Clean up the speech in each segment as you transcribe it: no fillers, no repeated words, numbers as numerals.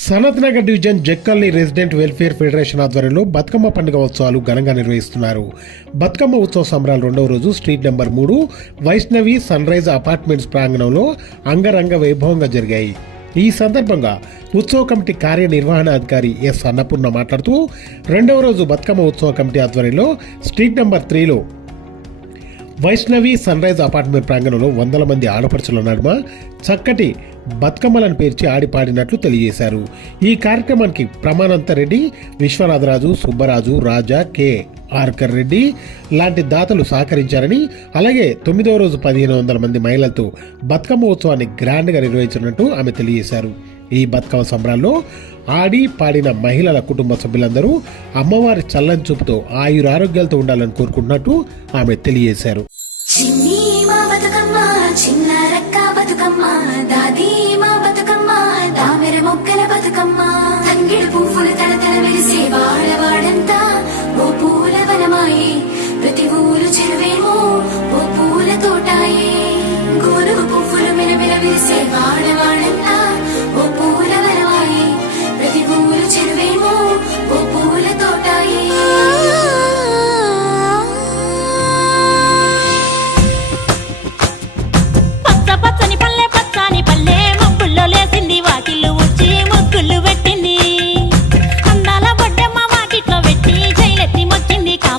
Sanath Nagar division జక్కల్ని resident welfare federation ఆధ్వర్యంలో బతుకమ్మ పండుగ ఉత్సవాలు ఘనంగా నిర్వహిస్తున్నారు. బతుకమ్మ ఉత్సవ సంబరాలు 2వ రోజు street number 3 Vaishnavi sunrise apartments ప్రాంగణంలో అంగరంగ వైభవంగా జరిగాయి. ఈ సందర్భంగా ఉత్సవ కమిటీ కార్యనిర్వహణాధికారి ఎస్ అన్నపూర్ణ మాట్లాడుతూ 2వ రోజు బతుకమ్మ ఉత్సవ కమిటీ ఆధ్వర్యంలో స్ట్రీట్ నెంబర్ 3లో వైష్ణవి సన్ రైజ్ అపార్ట్మెంట్ ప్రాంగణంలో వందల మంది ఆడపడుచుల నడుమ చక్కటి బతుకమ్మలను పేర్చి ఆడిపాడినట్లు తెలియజేశారు. ఈ కార్యక్రమానికి ప్రమానంత రెడ్డి, విశ్వనాథరాజు, సుబ్బరాజు, రాజా, కె ఆర్కర్ రెడ్డి లాంటి దాతలు సహకరించారని, అలాగే 9వ రోజు 1500 మంది మహిళలతో బతుకమ్మ ఉత్సవాన్ని గ్రాండ్గా నిర్వహించినట్టు ఆమె తెలియజేశారు. ఈ బతుకమ్మ సంబరాల్లో ఆడి పాడిన మహిళల కుటుంబ సభ్యులందరూ అమ్మవారి చల్లని చూపుతో ఆయురారోగ్యాలతో ఉండాలని కోరుకుంటున్నట్టు ఆమె తెలియజేశారు. చిన్ని మా బతుకమ్మ చిన్న రక్క బతుకమ్మ, దాది మా బతుకమ్మ దామెర మొక్కల బతుకమ్మ, తంగిడు పువ్వులు తడతడ వెలిసే వాడవాడంతా ఓ పూల వనమాయే, ప్రతి ఊరు చెరువేమో ఓ పూల తోటాయే, గోరుగు పువ్వులు మిలమిల విరిసే వాడవాడంతా ఓ పూల వనమాయే, ప్రతి ఊరు చెరువేమో ఓ పూల తోటాయే.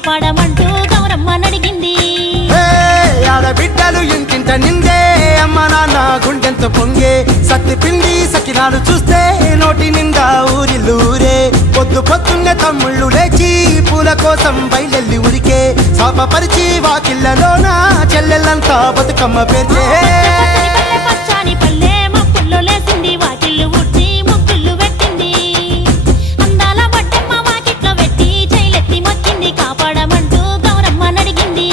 పాడమంటూ గౌరమ్మ నడిగింది. ఆడబిడ్డలు ఇంటింట నిందే, అమ్మ నాన్న గుండెంత పొంగే, సత్తి పిండి సకినాలు చూస్తే నోటి నిండా ఊరిల్లూరే, పొద్దున్నే తమ్ముళ్ళు లేచి పూల కోసం బయలెల్లి ఉరికే, శాపపరిచి వాకిళ్ళలోన చెల్లెళ్ళంతా బతుకమ్మ పేర్చే. పచ్చని పల్లె మప్పుల్లో లేసింది, వాకిళ్ళు ఊడ్చి ముగ్గుళ్ళు పెట్టింది, అందాల బొడ్డమ్మ వాకిట్లో పెట్టి చైలెత్తి మొక్కింది, కాపాడమంటూ గౌరమ్మ నడిగింది.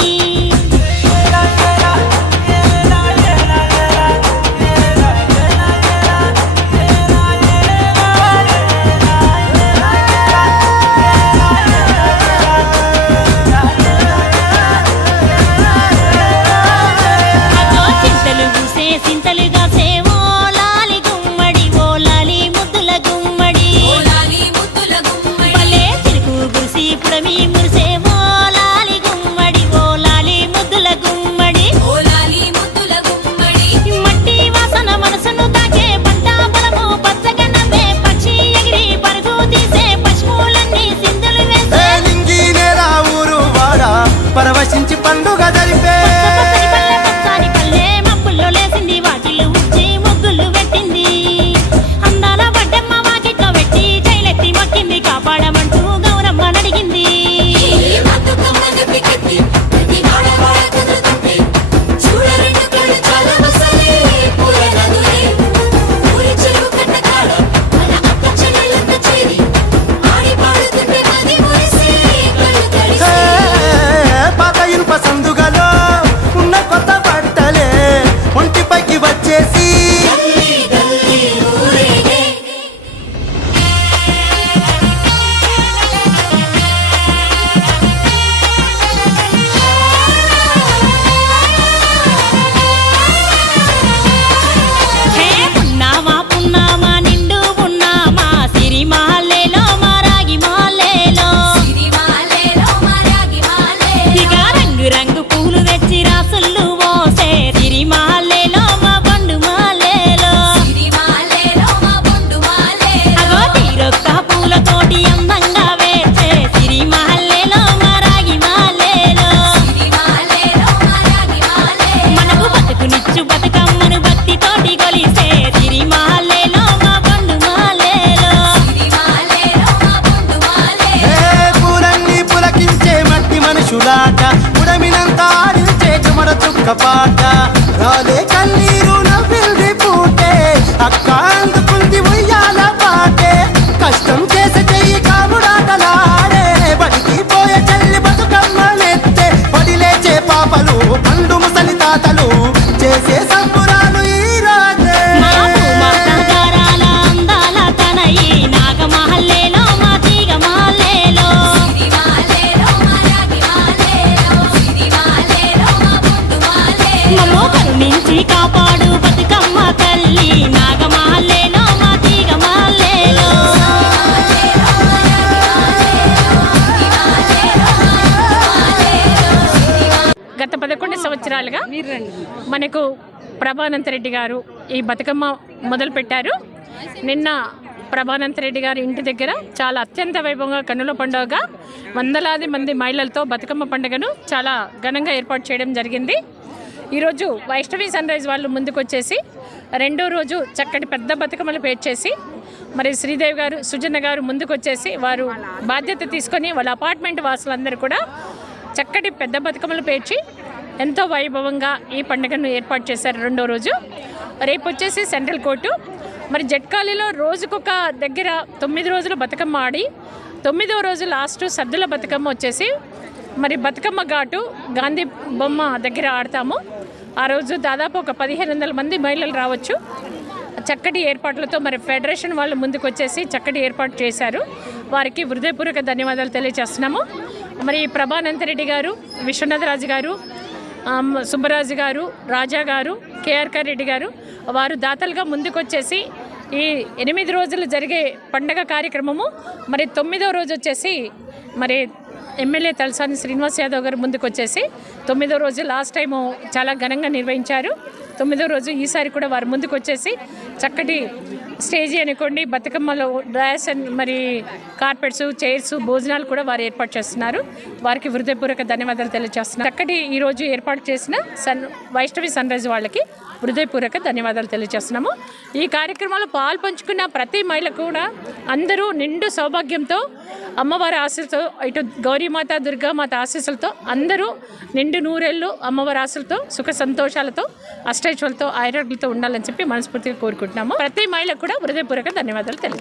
మనకు ప్రభానంతరెడ్డి గారు ఈ బతుకమ్మ మొదలుపెట్టారు. నిన్న ప్రభానంతరెడ్డి గారి ఇంటి దగ్గర చాలా అత్యంత వైభవంగా కన్నుల పండుగగా వందలాది మంది మహిళలతో బతుకమ్మ పండుగను చాలా ఘనంగా ఏర్పాటు చేయడం జరిగింది. ఈరోజు వైష్ణవి సన్ రైజ్ వాళ్ళు ముందుకు వచ్చేసి రెండో రోజు చక్కటి పెద్ద బతుకమ్మలు పేర్చేసి మరి శ్రీదేవి గారు సుజన్న గారు ముందుకు వచ్చేసి వారు బాధ్యత తీసుకొని వాళ్ళ అపార్ట్మెంట్ వాసులందరూ కూడా చక్కటి పెద్ద బతుకమ్మలు పేర్చి ఎంతో వైభవంగా ఈ పండుగను ఏర్పాటు చేశారు. రెండో రోజు రేపు వచ్చేసి సెంట్రల్ కోర్టు మరి జట్కాలీలో రోజుకొక దగ్గర 9 రోజులు బతుకమ్మ ఆడి 9వ రోజు లాస్ట్ సద్దుల బతుకమ్మ వచ్చేసి మరి బతుకమ్మ ఘాటు గాంధీ బొమ్మ దగ్గర ఆడతాము. ఆ రోజు దాదాపు ఒక 1500 మంది మహిళలు రావచ్చు. చక్కటి ఏర్పాట్లతో మరి ఫెడరేషన్ వాళ్ళు ముందుకు వచ్చేసి చక్కటి ఏర్పాటు చేశారు. వారికి హృదయపూర్వక ధన్యవాదాలు తెలియజేస్తున్నాము. మరి ప్రభానంతరెడ్డి గారు, విశ్వనాథరాజు గారు, సుబ్బరాజు గారు, రాజా గారు, కేఆర్ఆర్ రెడ్డి గారు వారు దాతలుగా ముందుకు వచ్చేసి ఈ 8 రోజులు జరిగే పండగ కార్యక్రమము మరి 9వ రోజు వచ్చేసి మరి ఎమ్మెల్యే తలసాని శ్రీనివాస్ యాదవ్ గారు ముందుకు వచ్చేసి 9వ రోజు లాస్ట్ టైము చాలా ఘనంగా నిర్వహించారు. 9వ రోజు ఈసారి కూడా వారు ముందుకు వచ్చేసి చక్కటి స్టేజీ అనుకోండి, బతుకమ్మలో డ్రాస్ మరి కార్పెట్స్, చైర్స్, భోజనాలు కూడా వారు ఏర్పాటు చేస్తున్నారు. వారికి హృదయపూర్వక ధన్యవాదాలు తెలియజేస్తున్నారు. చక్కటి ఈరోజు ఏర్పాటు చేసిన వైష్ణవి సన్ రైజ్ వాళ్ళకి హృదయపూర్వక ధన్యవాదాలు తెలియజేస్తున్నాము. ఈ కార్యక్రమంలో పాల్పంచుకున్న ప్రతి మహిళ కూడా అందరూ నిండు సౌభాగ్యంతో అమ్మవారి ఆశీస్సులతో ఇటు గౌరీమాత, దుర్గామాత ఆశీస్సులతో అందరూ నిండు నూరేళ్ళు అమ్మవారి ఆశలతో సుఖ సంతోషాలతో అష్టైశ్వర్యాలతో ఆరోగ్యాలతో ఉండాలని చెప్పి మనస్ఫూర్తిగా కోరుకుంటున్నాము. ప్రతి మహిళకు కూడా హృదయపూర్వక ధన్యవాదాలు తెలియజేస్తున్నాము.